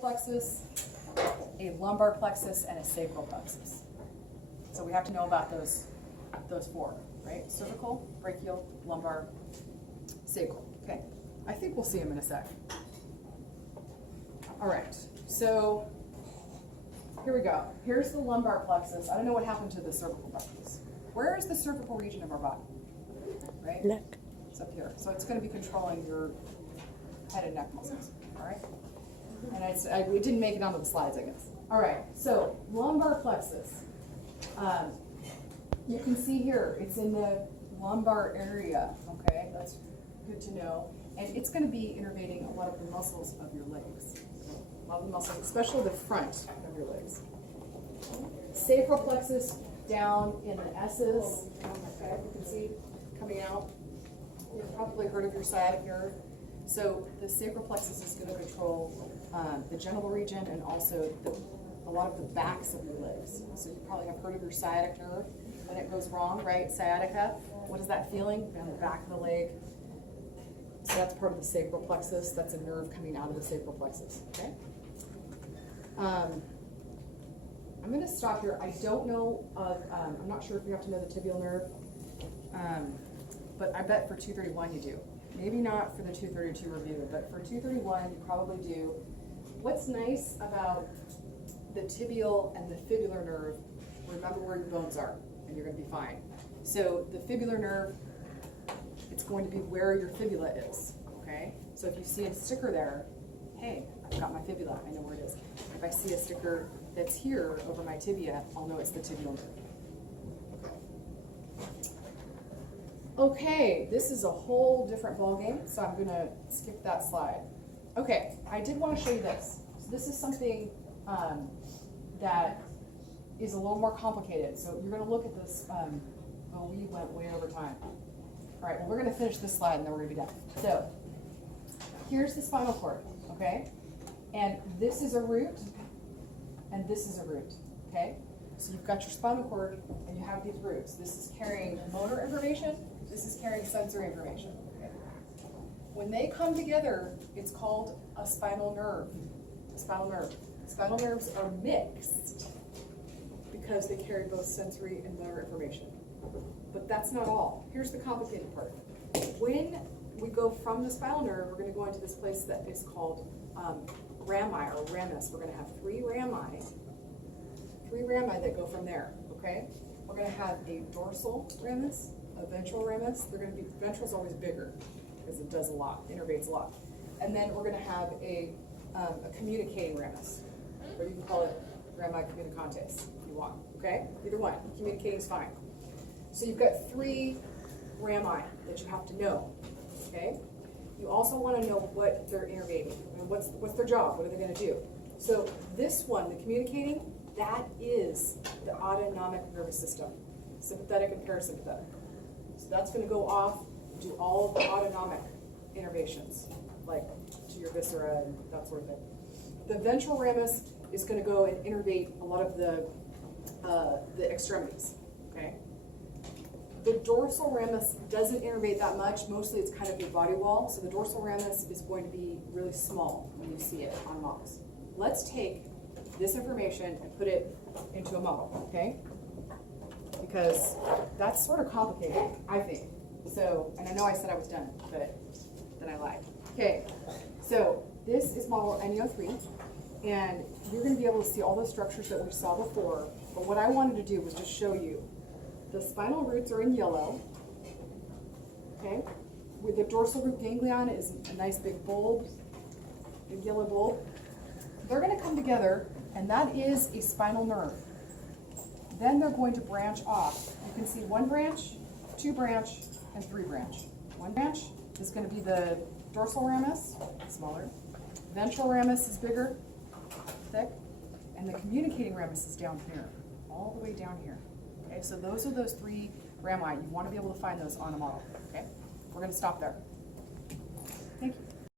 plexus, a lumbar plexus, and a sacral plexus. So we have to know about those four, right? Cervical, brachial, lumbar, sacral. Okay, I think we'll see them in a sec. All right, so here we go. Here's the lumbar plexus. I don't know what happened to the cervical plexus. Where is the cervical region of our body? Right? Neck. It's up here. So it's going to be controlling your head and neck muscles. All right? And it didn't make it onto the slides, I guess. All right, so lumbar plexus. You can see here, it's in the lumbar area, okay? That's good to know. And it's going to be innervating a lot of the muscles of your legs. A lot of the muscles, especially the front of your legs. Sacral plexus down in the S's, okay? You can see coming out. You've probably heard of your sciatic nerve. So the sacral plexus is going to control the genital region and also a lot of the backs of your legs. So you probably have heard of your sciatic nerve when it goes wrong, right? Sciatica. What is that feeling? Down the back of the leg. So that's part of the sacral plexus. That's a nerve coming out of the sacral plexus. Okay. I'm going to stop here. I don't know of. I'm not sure if you have to know the tibial nerve, but I bet for 231 you do. Maybe not for the 232 review, but for 231 you probably do. What's nice about the tibial and the fibular nerve, remember where your bones are, and you're going to be fine. So the fibular nerve, it's going to be where your fibula is, okay? So if you see a sticker there, hey, I've got my fibula, I know where it is. If I see a sticker that's here over my tibia, I'll know it's the tibial nerve. Okay, this is a whole different ballgame, so I'm gonna skip that slide. Okay, I did want to show you this. So this is something that is a little more complicated. So you're going to look at this. Oh, we went way over time. All right, well, we're going to finish this slide and then we're going to be done. So here's the spinal cord, okay? And this is a root, and this is a root, okay? So you've got your spinal cord and you have these roots. This is carrying motor information. This is carrying sensory information. Okay? When they come together, it's called a spinal nerve. A spinal nerve. Spinal nerves are mixed because they carry both sensory and motor information. But that's not all. Here's the complicated part. When we go from the spinal nerve, we're going to go into this place that is called rami or ramus. We're going to have three rami that go from there. Okay? We're going to have a dorsal ramus, a ventral ramus. They're going to be ventral's always bigger because it does a lot, innervates a lot. And then we're going to have a communicating ramus, or you can call it rami communicantes if you want. Okay? Either one. Communicating is fine. So you've got three rami that you have to know. Okay? You also want to know what they're innervating and what's their job. What are they going to do? So this one, the communicating, that is the autonomic nervous system, sympathetic and parasympathetic. So that's going to go off and do all of the autonomic innervations, like to your viscera and that sort of thing. The ventral ramus is going to go and innervate a lot of the extremities. Okay. The dorsal ramus doesn't innervate that much. Mostly it's kind of your body wall. So the dorsal ramus is going to be really small when you see it on models. Let's take this information and put it into a model, okay? Because that's sort of complicated, I think. So, and I know I said I was done, but then I lied. Okay, so this is model NEO3, and you're going to be able to see all the structures that we saw before. But what I wanted to do was just show you the spinal roots are in yellow, okay? With the dorsal root ganglion is a nice big bulb, big yellow bulb. They're going to come together, and that is a spinal nerve. Then they're going to branch off. You can see one branch, two branch, and three branch. One branch is going to be the dorsal ramus, smaller. Ventral ramus is bigger, thick, and the communicating ramus is down here, all the way down here. Okay, so those are those three rami. You want to be able to find those on a model. Okay, we're going to stop there.